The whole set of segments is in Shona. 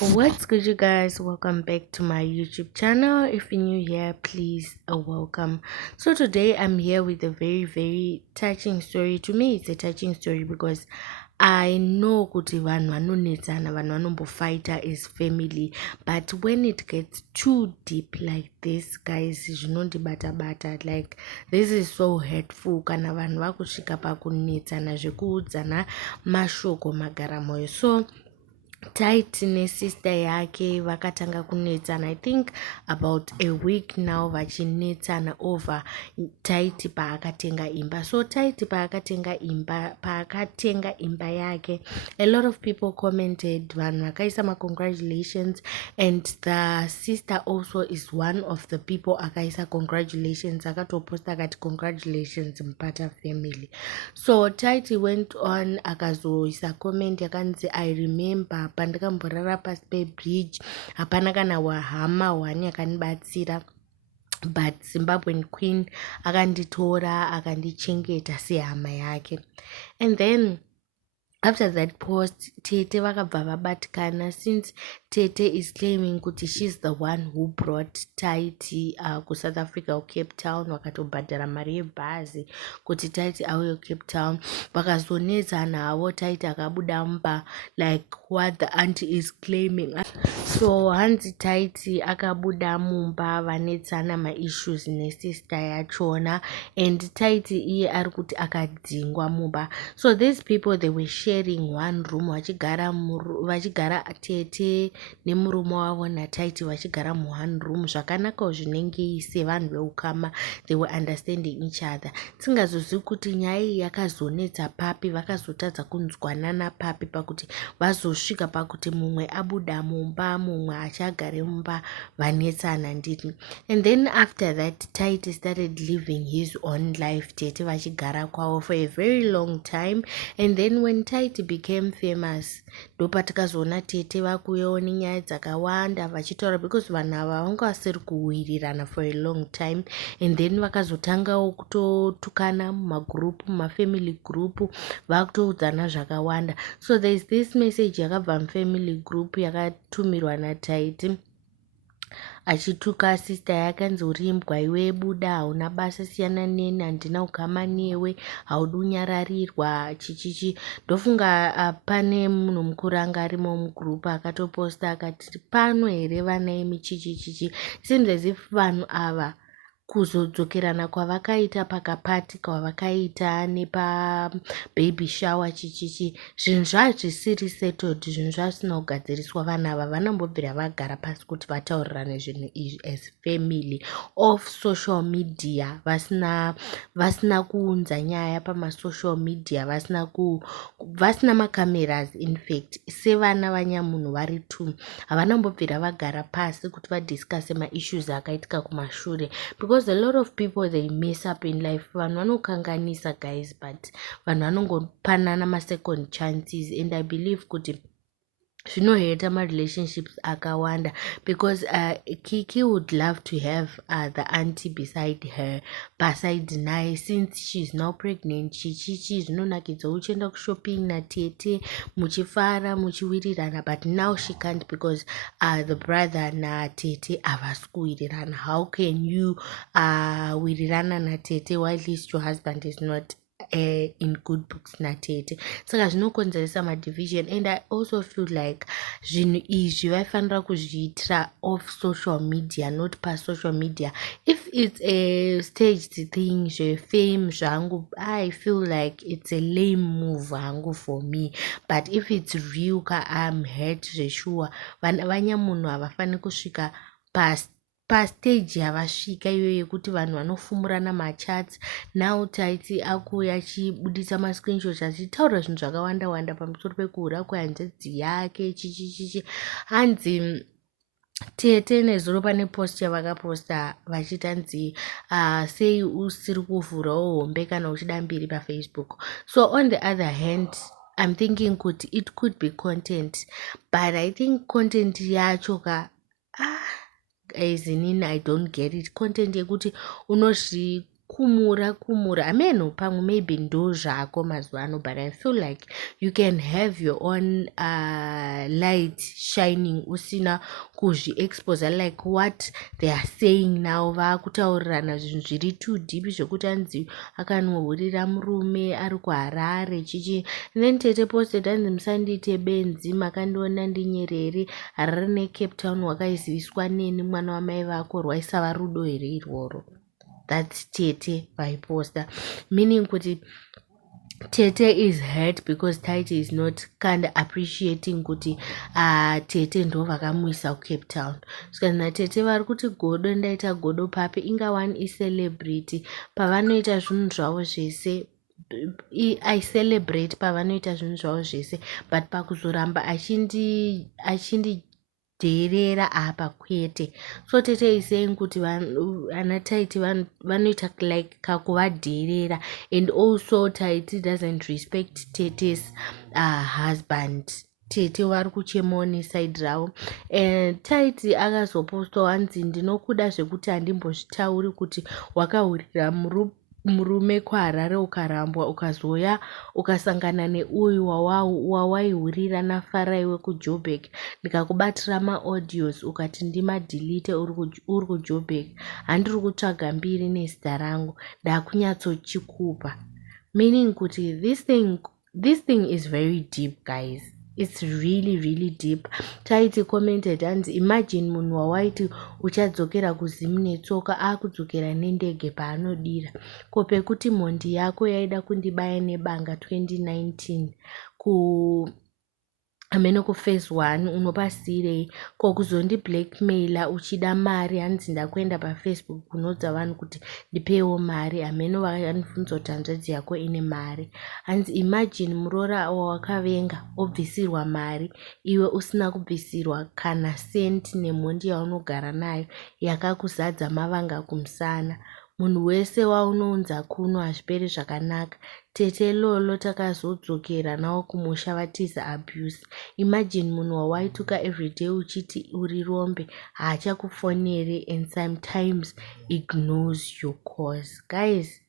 What's good, you guys? Welcome back to my YouTube channel. If you're new here, please welcome. So, today I'm here with a very, very touching story. To me, it's a touching story because I know kuti vanhu vanonetsana, vanhu vanombofighta is family, but when it gets too deep like this, guys, zvinondibata-bata, like this is so hurtful. Kana vanhu vakusvika pakunetsana zvekuudzana mashoko magaramoyo. So Taiti nesister yake vakatanga kunetsana, I think about a week now, vachinetsana over Taiti paakatenga imba. So Taiti paakatenga imba yake, a lot of people commented, vanhu vakaisa congratulations, and the sister also is one of the people akaisa congratulations, akatoposta akati congratulations Mpata family. So Taiti went on akazoisa comment yakanzi, I remember pandakamborara pasi pebridge, hapana kana wahama hwani yakanibatsira, but Zimbabwean queen akanditora akandichengeta sehama yake. And then after that post, Tete vakabva vabatikana, since Tete is claiming kuti she's the one who brought Taiti South Africa, Cape Town, vakatobhadhara mari yebhazi kuti Taiti auye Cape Town. Vakazonetsana havo, Taiti akabuda mumba, like what the auntie is claiming. So hanzi Taiti akabuda mumba, vanetsana ma-issues nesister yachona, and Taiti iye ari kuti akadzingwa mumba. So these people, they were sharing one room, vachigara Tete nemurume wavo naTaiti vachigara one room. Zvakanaka zvinenge sevanhu veukama, they were understanding each other. Tingazozivi kuti nyaya iyi yakazonetsa papi, vakazotadza kunzwanana papi pakuti vazosvika pakuti mumwe abuda mumba, mumwe achagare mumba, vanetsana ndini. And then after that, Taiti started living his own life, Tete vachigara kwavo for a very long time. And then when Taiti became famous, ndopatakazoona Tete vakuyawo nenyaya dzakawanda vachitaura, because vanhu ava vanga vasiri kuwirirana for a long time. And then vakazotangawo kutotukana mumagroup, mumafamily group, vakutoudzana zvakawanda. So there is this message yakabva mufamily group yakatumirwa naTaiti achituka sister yake, anzi uri imbwa iwe, buda, hauna basa, siyana neni, handina kugama newe, haudi kunyararirwa, chichichi. Ndofunga pane munhu mukuru anga arimo mugroup akatoposta akati, pano here vana imi chichichichi. Seems as if vanhu ava kuzodzokerana kwavakaita pakapati kwavakaita nepababy shower chichichi, zvinhu zvazvisiri settled, zvinhu zvasina kugadziriswa. Vanhu ava vanambobvira vagara pasi kuti vataurirane zvinhu izvi as family off social media, vasina kuunza nyaya pamasocial media, vasina macameras. In fact, sevana vanyamunhu vari two, havanambobvira vagara pasi kuti vadiscuse maissues akaitika kumashure, because a lot of people, they mess up in life. Vanhu vanokanganisa, guys, but vanhu vanongopanana ma-second chances, and I believe kuti zvinoheta ma-relationships akawanda, because Kiki would love to have the auntie beside naye, since she's now pregnant. Chichichi zvinonakidza uchienda kushopping naTete, muchifara muchiwirirana, but now she can't because the brother naTete havasi kuwirirana. How can you wirirana naTete while at least your husband is not in good books naTete? Saka zvinokonzeresa madivision, and I also feel like zvinhu izvi vaifanira kuzviitira off social media, not pa social media. If it's a staged thing, fame zvangu, I feel like it's a lame move hangu for me. But if it's real, I'm hurt zveshuwa. Vanyamunhu havafani kusvika pastage yavasvika iyoyo yekuti vanhu vanofumurana machats. Now Taiti akuya achibudisa mascreenshots achitaura zvinhu zvakawanda pamusoro pekuhura kwehanzvadzi yake chichichichi. Hanzi Tete nezuro pane post yavakaposta vachitanzi sei usiri kuvhurawo hombe kana uchida mbiri paFacebook. So on the other hand, I'm thinking kuti it could be content, but I think content yacho as in, I don't get it. Content yekuti unozvi kumura ameno pamwe maybe ndo zvako mazuva ano, but I feel like you can have your own light shining usina kuzviexposa, like what they are saying now. Vaakutaurirana zvinhu zviri too deep zvekuti anzi akanwehurira murume ari kuHarare chichi. Then Tete posted anzi musandiite benzi, makandiona ndinyerere. Harare neCape Town wakaiziviswa neni mwana wamai vako, rwaisava rudo here irworo? That's Tete vaiposta, meaning kuti Tete is hurt because Taiti is not kind of appreciating kuti Tete ndo vakamuisa kuCape Town. Kana Tete vari kuti godo ndaita godo papi, inga one icelebrity pavanoita zvinhu zvavo zvese. I celebrate pavanoita zvinhu zvavo zvese, but pakuzoramba achindidheerera apa kwete. So Tete is saying kuti ana Taiti vanoita like kakuvadheerera, and also Taiti doesn't respect Tete's husband. Tete vari kuchemawo nesaidi ravo. Taiti akazopostawo anzi ndinokuda zvekuti handimbozvitauri kuti wakahurira murume kuHarare ukarambwa, ukazoya ukasangana neuyu wawaihurira naFaraiwe kuJoburg, ndikakubatira maaudios ukati ndimadelete uri kuJoburg. Handiri kutsvaga mbiri nezita rangu, ndakunyatsochikupa. Meaning kuti this thing is very deep, guys. It's really, really deep. Taiti commented hanzi imagine munhu wawaiti uchadzokera kuZimu netsoka akudzokera nendege paanodira. Ko pekuti mhondi yako yaida kundibaya nebanga 2019 amene kuphase 1 unopasirei? Ko kuzondi blackmaila uchida mari, hanzi ndakuenda paFacebook kunodza vanhu kuti ndipewo mari, amene vakanibvunza kuti hanzvadzi yako ine mari. Hanzi imagine muroora wawakavenga obvisirwa mari, iwe usina kubvisirwa kana senti nemhondi yaunogara nayo yakakuzadza mavanga kumusana. Munhu wese waunounza kuno hazviperi zvakanaka. Tete lolo takazodzokera nawo kumusha vatiza abuse. Imagine munhu wawaituka everyday uchiti uri rombe haachakufonere and sometimes ignores your cause. Guys,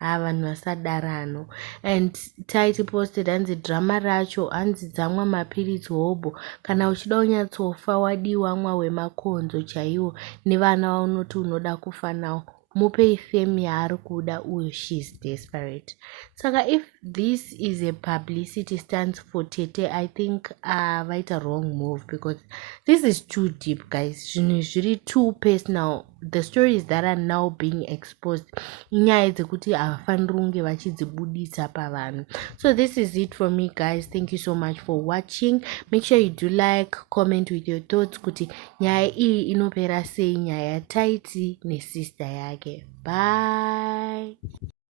vanhu vasadarano. And Taiti posted hanzi drama racho hanzi dzamwa mapiritsi hobo, kana uchida unyatsofa wadiwa wemakonzo chaiwo nevana vaunoti unoda kufa nawo, mupei fame yaari kuda uyo. She's desperate. Saka if this is a publicity stance for Tete, I think vaita wrong move, because this is too deep, guys. Zvinhu zviri too personal. The stories that are now being exposed inyaya dzekuti havafaniri kunge vachidzibudisa pavanhu. So this is it for me, guys. Thank you so much for watching. Make sure you do like, comment with your thoughts kuti nyaya iyi inopera sei, nyaya yaTaiti nesister yake. Bye.